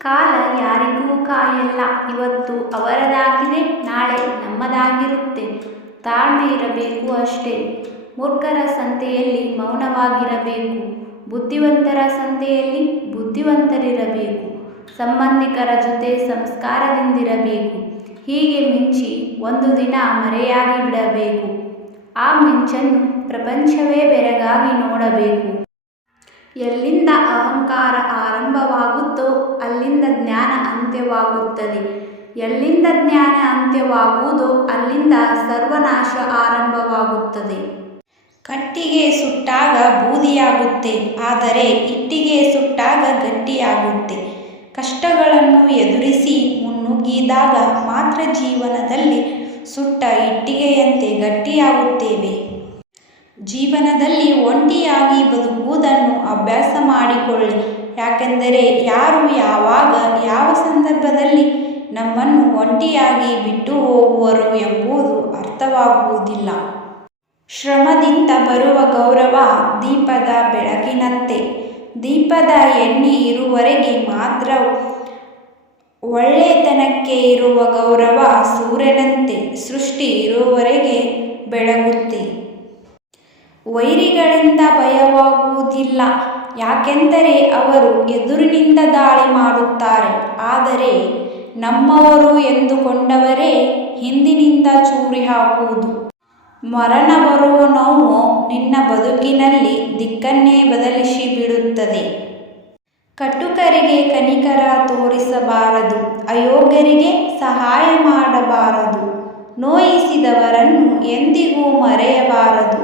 ಕಾಲ ಯಾರಿಗೂ ಕಾಯಲ್ಲ. ಇವತ್ತು ಅವರದಾಗಿದೆ, ನಾಳೆ ನಮ್ಮದಾಗಿರುತ್ತೆ. ತಾಳ್ಮೆ ಇರಬೇಕು ಅಷ್ಟೇ. ಮೂರ್ಖರ ಸಂತೆಯಲ್ಲಿ ಮೌನವಾಗಿರಬೇಕು. ಬುದ್ಧಿವಂತರ ಸಂತೆಯಲ್ಲಿ ಬುದ್ಧಿವಂತರಿರಬೇಕು. ಸಂಬಂಧಿಕರ ಜೊತೆ ಸಂಸ್ಕಾರದಿಂದಿರಬೇಕು. ಹೀಗೆ ಮಿಂಚಿ ಒಂದು ದಿನ ಮರೆಯಾಗಿ ಬಿಡಬೇಕು. ಆ ಮಿಂಚನ್ನು ಪ್ರಪಂಚವೇ ಬೆರಗಾಗಿ ನೋಡಬೇಕು. ಎಲ್ಲಿಂದ ಅಹಂಕಾರ ಆರಂಭವಾಗುತ್ತೋ ಅಲ್ಲಿಂದ ಜ್ಞಾನ ಅಂತ್ಯವಾಗುತ್ತದೆ. ಎಲ್ಲಿಂದ ಜ್ಞಾನ ಅಂತ್ಯವಾಗುವುದೋ ಅಲ್ಲಿಂದ ಸರ್ವನಾಶ ಆರಂಭವಾಗುತ್ತದೆ. ಕಟ್ಟಿಗೆ ಸುಟ್ಟಾಗ ಬೂದಿಯಾಗುತ್ತೆ, ಆದರೆ ಇಟ್ಟಿಗೆ ಸುಟ್ಟಾಗ ಗಟ್ಟಿಯಾಗುತ್ತೆ. ಕಷ್ಟಗಳನ್ನು ಎದುರಿಸಿ ಮುನ್ನುಗ್ಗಿದಾಗ ಮಾತ್ರ ಜೀವನದಲ್ಲಿ ಸುಟ್ಟ ಇಟ್ಟಿಗೆಯಂತೆ ಗಟ್ಟಿಯಾಗುತ್ತೇವೆ. ಜೀವನದಲ್ಲಿ ಒಂಟಿಯಾಗಿ ಬದುಕುವುದನ್ನು ಅಭ್ಯಾಸ ಮಾಡಿಕೊಳ್ಳಿ. ಯಾಕೆಂದರೆ ಯಾರು ಯಾವಾಗ ಯಾವ ಸಂದರ್ಭದಲ್ಲಿ ನಮ್ಮನ್ನು ಒಂಟಿಯಾಗಿ ಬಿಟ್ಟು ಹೋಗುವರು ಎಂಬುದು ಅರ್ಥವಾಗುವುದಿಲ್ಲ. ಶ್ರಮದಿಂದ ಬರುವ ಗೌರವ ದೀಪದ ಬೆಳಕಿನಂತೆ. ದೀಪದ ಎಣ್ಣೆ ಇರುವವರೆಗೆ ಮಾತ್ರ ಒಳ್ಳೆತನಕ್ಕೆ ಇರುವ ಗೌರವ ಸೂರ್ಯನಂತೆ ಸೃಷ್ಟಿ ಇರುವವರೆಗೆ ಬೆಳಗುತ್ತೆ. ವೈರಿಗಳಿಂದ ಭಯವಾಗುವುದಿಲ್ಲ, ಯಾಕೆಂದರೆ ಅವರು ಎದುರಿನಿಂದ ದಾಳಿ ಮಾಡುತ್ತಾರೆ. ಆದರೆ ನಮ್ಮವರು ಎಂದುಕೊಂಡವರೇ ಹಿಂದಿನಿಂದ ಚೂರಿ ಹಾಕುವುದು. ಮರಣ ಬರುವ ನೋವು ನಿನ್ನ ಬದುಕಿನಲ್ಲಿ ದಿಕ್ಕನ್ನೇ ಬದಲಿಸಿ ಬಿಡುತ್ತದೆ. ಕಟುಕರಿಗೆ ಕನಿಕರ ತೋರಿಸಬಾರದು, ಅಯೋಗ್ಯರಿಗೆ ಸಹಾಯ ಮಾಡಬಾರದು, ನೋಯಿಸಿದವರನ್ನು ಎಂದಿಗೂ ಮರೆಯಬಾರದು.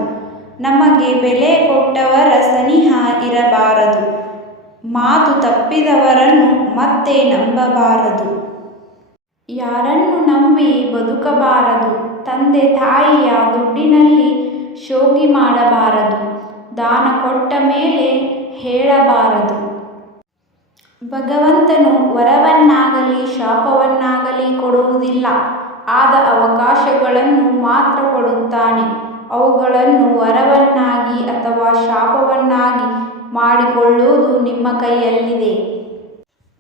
ನಮಗೆ ಬೆಲೆ ಕೊಟ್ಟವರ ಸನಿಹ ಇರಬಾರದು. ಮಾತು ತಪ್ಪಿದವರನ್ನು ಮತ್ತೆ ನಂಬಬಾರದು. ಯಾರನ್ನು ನಂಬಿ ಬದುಕಬಾರದು. ತಂದೆ ತಾಯಿಯ ದುಡ್ಡಿನಲ್ಲಿ ಶೋಕಿ ಮಾಡಬಾರದು. ದಾನ ಕೊಟ್ಟ ಮೇಲೆ ಹೇಳಬಾರದು. ಭಗವಂತನು ವರವನ್ನಾಗಲಿ ಶಾಪವನ್ನಾಗಲಿ ಕೊಡುವುದಿಲ್ಲ. ಆದ ಅವಕಾಶಗಳನ್ನು ಮಾತ್ರ ಕೊಡುತ್ತಾನೆ. ಅವುಗಳನ್ನು ವರವನ್ನಾಗಿ ಅಥವಾ ಶಾಪವನ್ನಾಗಿ ಮಾಡಿಕೊಳ್ಳುವುದು ನಿಮ್ಮ ಕೈಯಲ್ಲಿದೆ.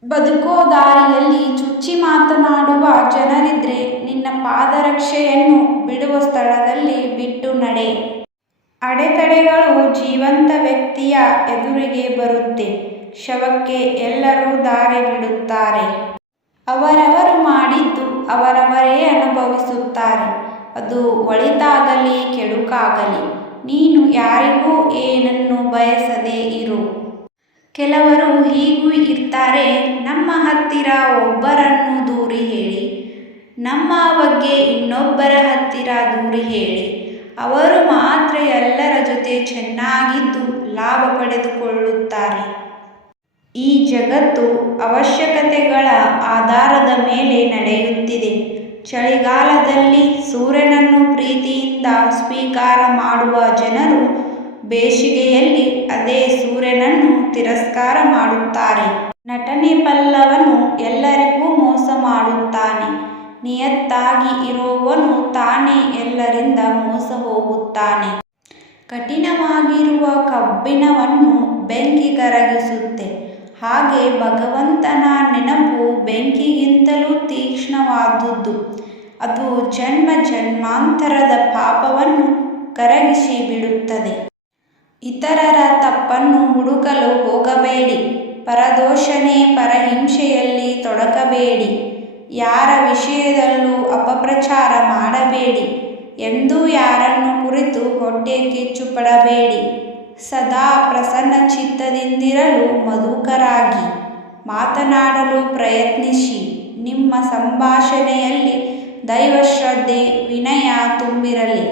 ಬದುಕೋ ದಾರಿಯಲ್ಲಿ ಚುಚ್ಚಿ ಮಾತನಾಡುವ ಜನರಿದ್ರೆ ನಿನ್ನ ಪಾದರಕ್ಷೆಯನ್ನು ಬಿಡುವ ಸ್ಥಳದಲ್ಲಿ ಬಿಟ್ಟು ನಡೆ. ಅಡೆತಡೆಗಳು ಜೀವಂತ ವ್ಯಕ್ತಿಯ ಎದುರಿಗೆ ಬರುತ್ತೆ. ಶವಕ್ಕೆ ಎಲ್ಲರೂ ದಾರಿ ಬಿಡುತ್ತಾರೆ. ಅವರವರು ಮಾಡಿದ್ದು ಅವರವರೇ ಅನುಭವಿಸುತ್ತಾರೆ. ಅದು ಒಳಿತಾಗಲಿ ಕೆಡುಕಾಗಲಿ. ನೀನು ಯಾರಿಗೂ ಏನನ್ನು ಬಯಸದೇ ಇರು. ಕೆಲವರು ಹೀಗೂ ಇರ್ತಾರೆ. ನಮ್ಮ ಹತ್ತಿರ ಒಬ್ಬರನ್ನು ದೂರಿ ಹೇಳಿ, ನಮ್ಮ ಬಗ್ಗೆ ಇನ್ನೊಬ್ಬರ ಹತ್ತಿರ ದೂರಿ ಹೇಳಿ. ಅವರು ಮಾತ್ರ ಎಲ್ಲರ ಜೊತೆ ಚೆನ್ನಾಗಿದ್ದು ಲಾಭ ಪಡೆದುಕೊಳ್ಳುತ್ತಾರೆ. ಈ ಜಗತ್ತು ಅವಶ್ಯಕತೆಗಳ ಆಧಾರದ ಮೇಲೆ ನಡೆಯುತ್ತಿದೆ. ಚಳಿಗಾಲದಲ್ಲಿ ಸೂರ್ಯನನ್ನು ಪ್ರೀತಿಯಿಂದ ಸ್ವೀಕಾರ ಮಾಡುವ ಜನರು ಬೇಸಿಗೆಯಲ್ಲಿ ಅದೇ ಸೂರ್ಯನನ್ನು ತಿರಸ್ಕಾರ ಮಾಡುತ್ತಾರೆ. ನಟನೆ ಪಲ್ಲವನು ಎಲ್ಲರಿಗೂ ಮೋಸ ಮಾಡುತ್ತಾನೆ. ನಿಯತ್ತಾಗಿ ಇರುವವನು ತಾನೇ ಎಲ್ಲರಿಂದ ಮೋಸ ಹೋಗುತ್ತಾನೆ. ಕಠಿಣವಾಗಿರುವ ಕಬ್ಬಿಣವನ್ನು ಬೆಂಕಿ ಕರಗಿಸುತ್ತೆ. ಹಾಗೆ ಭಗವಂತನ ನೆನಪು ಬೆಂಕಿಗಿಂತಲೂ ತೀಕ್ಷ್ಣವಾದುದು. ಅದು ಜನ್ಮ ಜನ್ಮಾಂತರದ ಪಾಪವನ್ನು ಕರಗಿಸಿ ಬಿಡುತ್ತದೆ. ಇತರರ ತಪ್ಪನ್ನು ಹುಡುಕಲು ಹೋಗಬೇಡಿ. ಪರದೋಷಣೆ ಪರಹಿಂಸೆಯಲ್ಲಿ ತೊಡಗಬೇಡಿ. ಯಾರ ವಿಷಯದಲ್ಲೂ ಅಪಪ್ರಚಾರ ಮಾಡಬೇಡಿ. ಎಂದೂ ಯಾರನ್ನು ಕುರಿತು ಹೊಟ್ಟೆ ಕಿಚ್ಚು ಪಡಬೇಡಿ. ಸದಾ ಪ್ರಸನ್ನ ಚಿತ್ತದಿಂದಿರಲು ಮಧುಕರಾಗಿ ಮಾತನಾಡಲು ಪ್ರಯತ್ನಿಸಿ. ನಿಮ್ಮ ಸಂಭಾಷಣೆಯಲ್ಲಿ ದೈವಶ್ರದ್ಧೆ ವಿನಯ ತುಂಬಿರಲಿ.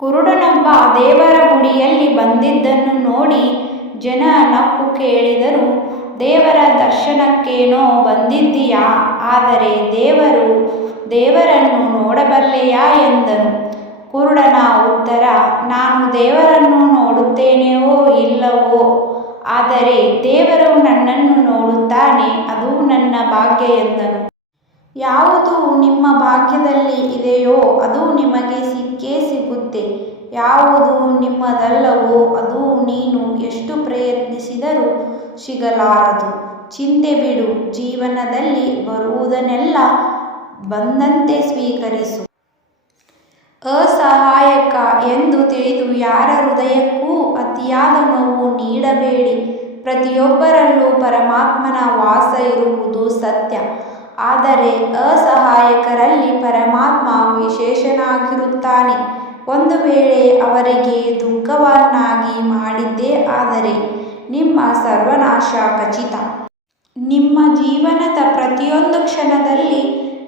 ಕುರುಡನೊಬ್ಬ ದೇವರ ಗುಡಿಯಲ್ಲಿ ಬಂದಿದ್ದನ್ನು ನೋಡಿ ಜನ ನಕ್ಕು ಕೇಳಿದರು, ದೇವರ ದರ್ಶನಕ್ಕೇನೋ ಬಂದಿದ್ದೀಯಾ, ಆದರೆ ದೇವರನ್ನು ನೋಡಬಲ್ಲೆಯಾ ಎಂದನು. ಕುರುಡನ ಉತ್ತರ, ನಾನು ದೇವರನ್ನು ನೋಡುತ್ತೇನೆಯೋ ಇಲ್ಲವೋ, ಆದರೆ ದೇವರು ನನ್ನನ್ನು ನೋಡುತ್ತಾನೆ, ಅದು ನನ್ನ ಭಾಗ್ಯ ಎಂದನು. ಯಾವುದು ನಿಮ್ಮ ಭಾಗ್ಯದಲ್ಲಿ ಇದೆಯೋ ಅದು ನಿಮಗೆ ಸಿಕ್ಕೇ ಸಿಗುತ್ತೆ. ಯಾವುದು ನಿಮ್ಮದಲ್ಲವೋ ಅದು ನೀನು ಎಷ್ಟು ಪ್ರಯತ್ನಿಸಿದರೂ ಸಿಗಲಾರದು. ಚಿಂತೆ ಬಿಡು. ಜೀವನದಲ್ಲಿ ಬರುವುದನ್ನೆಲ್ಲ ಬಂದಂತೆ ಸ್ವೀಕರಿಸು. ಅಸಹಾಯಕ ಎಂದು ತಿಳಿದು ಯಾರ ಹೃದಯಕ್ಕೂ ಅತಿಯಾದ ನೋವು ನೀಡಬೇಡಿ. ಪ್ರತಿಯೊಬ್ಬರಲ್ಲೂ ಪರಮಾತ್ಮನ ವಾಸ ಇರುವುದು ಸತ್ಯ. ಆದರೆ ಅಸಹಾಯಕರಲ್ಲಿ ಪರಮಾತ್ಮ ವಿಶೇಷನಾಗಿರುತ್ತಾನೆ. ಒಂದು ವೇಳೆ ಅವರಿಗೆ ದುಃಖವನ್ನಾಗಿ ಮಾಡಿದ್ದೇ ಆದರೆ ನಿಮ್ಮ ಸರ್ವನಾಶ ಖಚಿತ. ನಿಮ್ಮ ಜೀವನದ ಪ್ರತಿಯೊಂದು ಕ್ಷಣದಲ್ಲಿ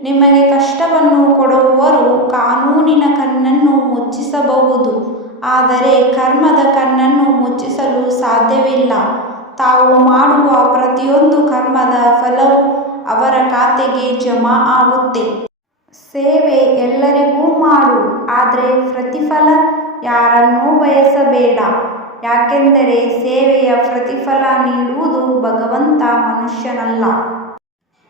ನಿಮಗೆ ಕಷ್ಟವನ್ನು ಕೊಡುವವರು ಕಾನೂನಿನ ಕಣ್ಣನ್ನು ಮುಚ್ಚಿಸಬಹುದು, ಆದರೆ ಕರ್ಮದ ಕಣ್ಣನ್ನು ಮುಚ್ಚಿಸಲು ಸಾಧ್ಯವಿಲ್ಲ. ತಾವು ಮಾಡುವ ಪ್ರತಿಯೊಂದು ಕರ್ಮದ ಫಲವು ಅವರ ಖಾತೆಗೆ ಜಮಾ ಆಗುತ್ತೆ. ಸೇವೆ ಎಲ್ಲರಿಗೂ ಮಾಡು, ಆದರೆ ಪ್ರತಿಫಲ ಯಾರನ್ನೂ ಬಯಸಬೇಡ. ಯಾಕೆಂದರೆ ಸೇವೆಯ ಪ್ರತಿಫಲ ನೀಡುವುದು ಭಗವಂತ, ಮನುಷ್ಯನಲ್ಲ.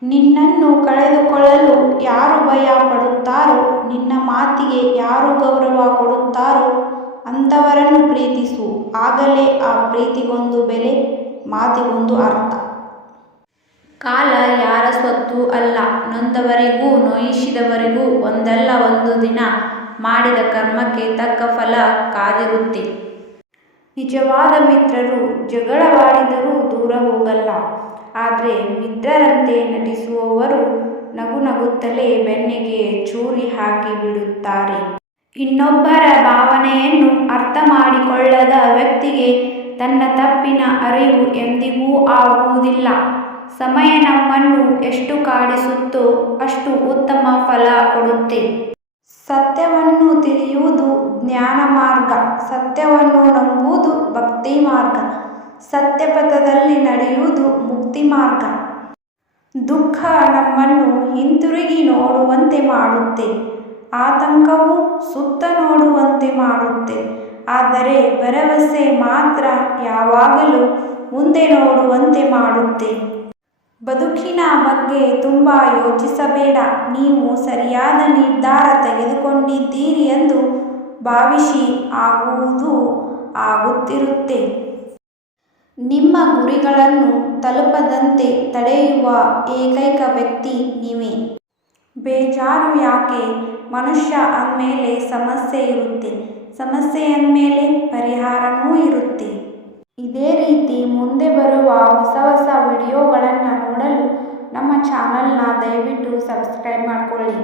ನಿನ್ನನ್ನು ಕಳೆದುಕೊಳ್ಳಲು ಯಾರು ಭಯ ಪಡುತ್ತಾರೋ, ನಿನ್ನ ಮಾತಿಗೆ ಯಾರು ಗೌರವ ಕೊಡುತ್ತಾರೋ ಅಂಥವರನ್ನು ಪ್ರೀತಿಸು. ಆಗಲೇ ಆ ಪ್ರೀತಿಗೊಂದು ಬೆಲೆ, ಮಾತಿಗೊಂದು ಅರ್ಥ. ಕಾಲ ಯಾರ ಸ್ವತ್ತು ಅಲ್ಲ. ನೊಂದವರಿಗೂ ನೋಯಿಸಿದವರಿಗೂ ಒಂದಲ್ಲ ಒಂದು ದಿನ ಮಾಡಿದ ಕರ್ಮಕ್ಕೆ ತಕ್ಕ ಫಲ ಕಾದಿರುತ್ತೆ. ನಿಜವಾದ ಮಿತ್ರರು ಜಗಳವಾಡಿದರೂ ದೂರ ಹೋಗಲ್ಲ. ಆದರೆ ಮಿತ್ರರಂತೆ ನಟಿಸುವವರು ನಗು ನಗುತ್ತಲೇ ಬೆನ್ನಿಗೆ ಚೂರಿ ಹಾಕಿ ಬಿಡುತ್ತಾರೆ. ಇನ್ನೊಬ್ಬರ ಭಾವನೆಯನ್ನು ಅರ್ಥ ಮಾಡಿಕೊಳ್ಳದ ವ್ಯಕ್ತಿಗೆ ತನ್ನ ತಪ್ಪಿನ ಅರಿವು ಎಂದಿಗೂ ಆಗುವುದಿಲ್ಲ. ಸಮಯ ನಮ್ಮನ್ನು ಎಷ್ಟು ಕಾಡಿಸುತ್ತೋ ಅಷ್ಟು ಉತ್ತಮ ಫಲ ಕೊಡುತ್ತೆ. ಸತ್ಯವನ್ನು ತಿಳಿಯುವುದು ಜ್ಞಾನ ಮಾರ್ಗ, ಸತ್ಯವನ್ನು ನಂಬುವುದು ಭಕ್ತಿ ಮಾರ್ಗ, ಸತ್ಯಪಥದಲ್ಲಿ ನಡೆಯುವುದು ಮುಕ್ತಿ ಮಾರ್ಗ. ದುಃಖ ನಮ್ಮನ್ನು ಹಿಂತಿರುಗಿ ನೋಡುವಂತೆ ಮಾಡುತ್ತೆ, ಆತಂಕವು ಸುತ್ತ ನೋಡುವಂತೆ ಮಾಡುತ್ತೆ. ಆದರೆ ಭರವಸೆ ಮಾತ್ರ ಯಾವಾಗಲೂ ಮುಂದೆ ನೋಡುವಂತೆ ಮಾಡುತ್ತೆ. ಬದುಕಿನ ಬಗ್ಗೆ ತುಂಬ ಯೋಚಿಸಬೇಡ. ನೀವು ಸರಿಯಾದ ನಿರ್ಧಾರ ತೆಗೆದುಕೊಂಡಿದ್ದೀರಿ ಎಂದು ಭಾವಿಸಿ ಆಗುವುದು ಆಗುತ್ತಿರುತ್ತೆ. ನಿಮ್ಮ ಗುರಿಗಳನ್ನು ತಲುಪದಂತೆ ತಡೆಯುವ ಏಕೈಕ ವ್ಯಕ್ತಿ ನೀವೇ. ಬೇಜಾರು ಯಾಕೆ? ಮನುಷ್ಯ ಅಂದಮೇಲೆ ಸಮಸ್ಯೆ ಇರುತ್ತೆ, ಸಮಸ್ಯೆ ಅಂದಮೇಲೆ ಪರಿಹಾರವೂ ಇರುತ್ತೆ. ಇದೇ ರೀತಿ ಮುಂದೆ ಬರುವ ಹೊಸ ಹೊಸ ವಿಡಿಯೋಗಳನ್ನು ನೋಡಲು ನಮ್ಮ ಚಾನಲ್ನ ದಯವಿಟ್ಟು ಸಬ್ಸ್ಕ್ರೈಬ್ ಮಾಡಿಕೊಳ್ಳಿ.